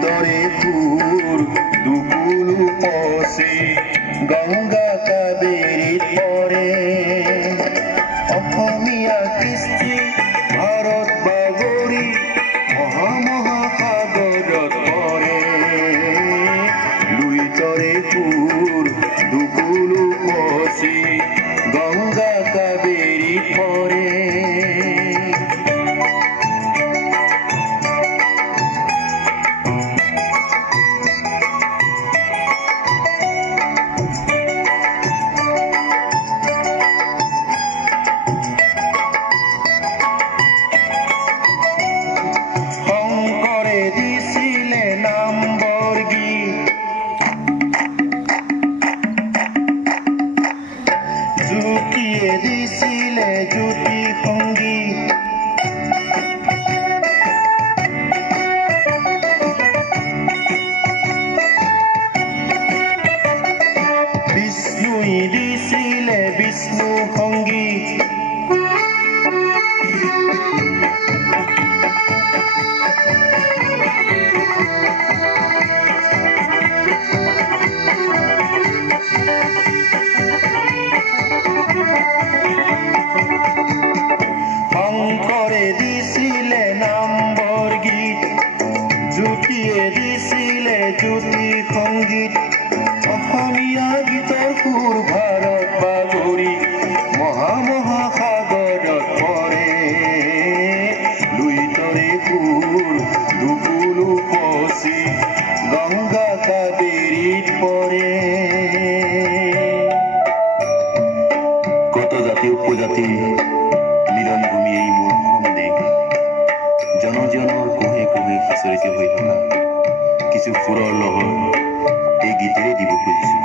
তৰে ফুৰ দুকুলু পশে গঙ্গা কাবেৰীত পৰে অসমীয়া কৃষ্টি ভাৰত বাগৰি মহামহাসাগৰত পৰে দুই তৰে ফুৰ দুকুলু পশে গঙ্গা কাবেৰীত পৰে দিছিলে জ্যোতি সংগীত বিষ্ণুই দিছিলে বিষ্ণু সংগীত শংকৰে দিছিলে নামবৰ গীত জ্যোতিয়ে দিছিলে জ্যোতি সংগীত অসমীয়া গীতৰ সুৰ ভাৰত বাগৰি মহামহাসাগৰত পৰে দুই তৰে সুৰ দুকুলু পশে গঙ্গা কাবেৰীত পৰে কত জাতি উপজাতি মিলনভূমি এই মোৰ অসম দেশ জনজনৰ কোহে কোহে সিঁচৰিত হৈ থকা কিছু সুৰৰ লহৰ এই গীতেৰে দিব খুজিছো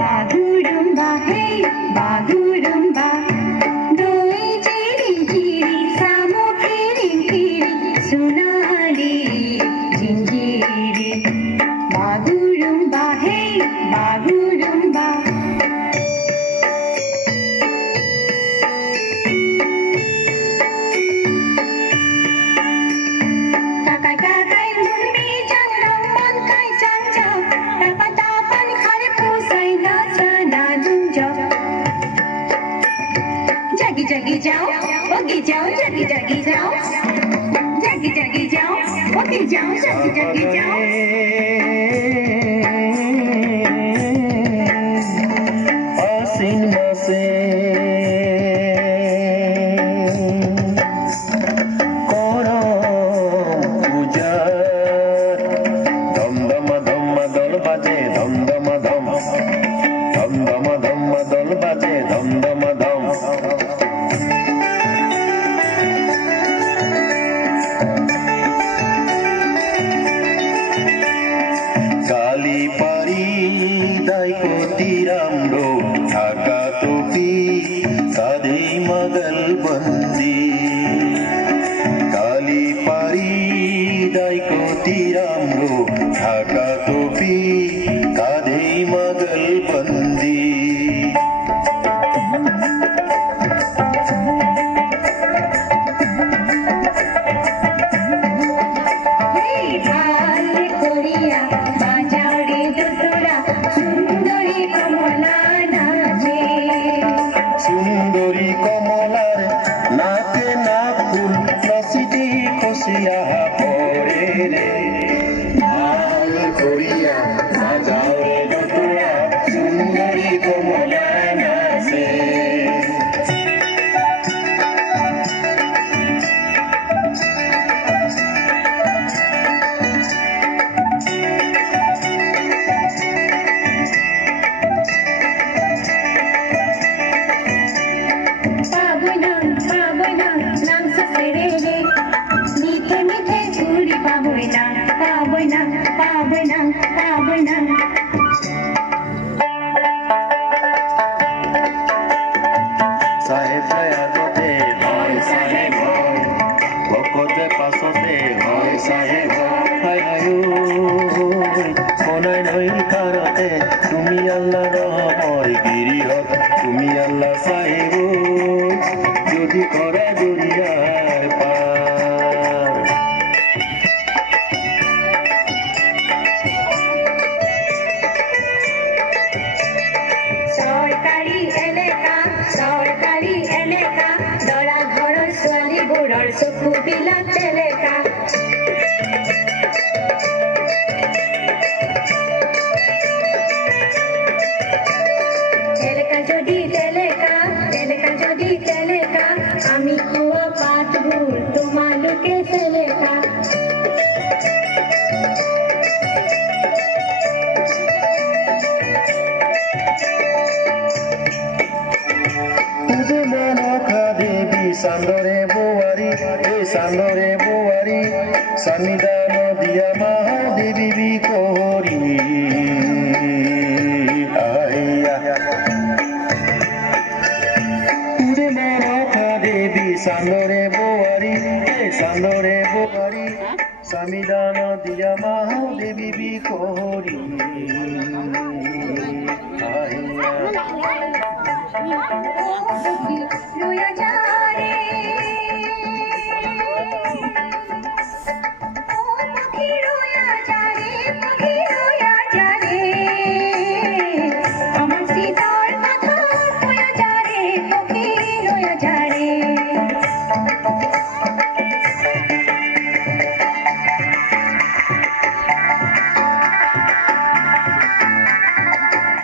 বাগুৰুম্বা হেই বাগুৰুম্বা দৈ চিৰি চিৰি সামুখিৰি খিৰি সোণালী জিঞ্জিৰি বাগুৰুম্বা হেই বাগুৰুম্বা जगी जाओ ओगी जाओ जगी जगी जाओ जगी जगी जाओ ओगी जाओ जगी जगी जाओ आसिन मासे करम पूजा धम धम धम दल बाजे धम धम धम धम धम धम दल बाजे धम धम धम কালি পারি দাইকতিরামডো ঢাকা টুপি কাঁধেই মাগল বন্দি কালি পারি দাইকতিরামডো ঢাকা টুপি কাঁধেই মাগল বন্দি সুন্দরী কমলার নাকে না ফুল নসিতে খসিয়া পরে রে ভাল করিয়া সাজাও রে ডুরা সুন্দরী কমলা নাচে সাহেব আগতে হয় সাহেব ভকতে পাছতে হয় সাহেব মনাই নৈৰ কাৰতে তুমি আল্লাহ ৰহময় গিৰিহত তুমি আল্লাহ সাহেব যদি কৰা দুনিয়াৰ পাৰ সমিদান দিয়া মহাদেবী বিকৰি পুৰে মৰথা দেবী সান্দৰে বোয়াৰি সান্দৰে বোয়াৰি সমিদান দিয়া মহাদেবী বিকৰি Thank you.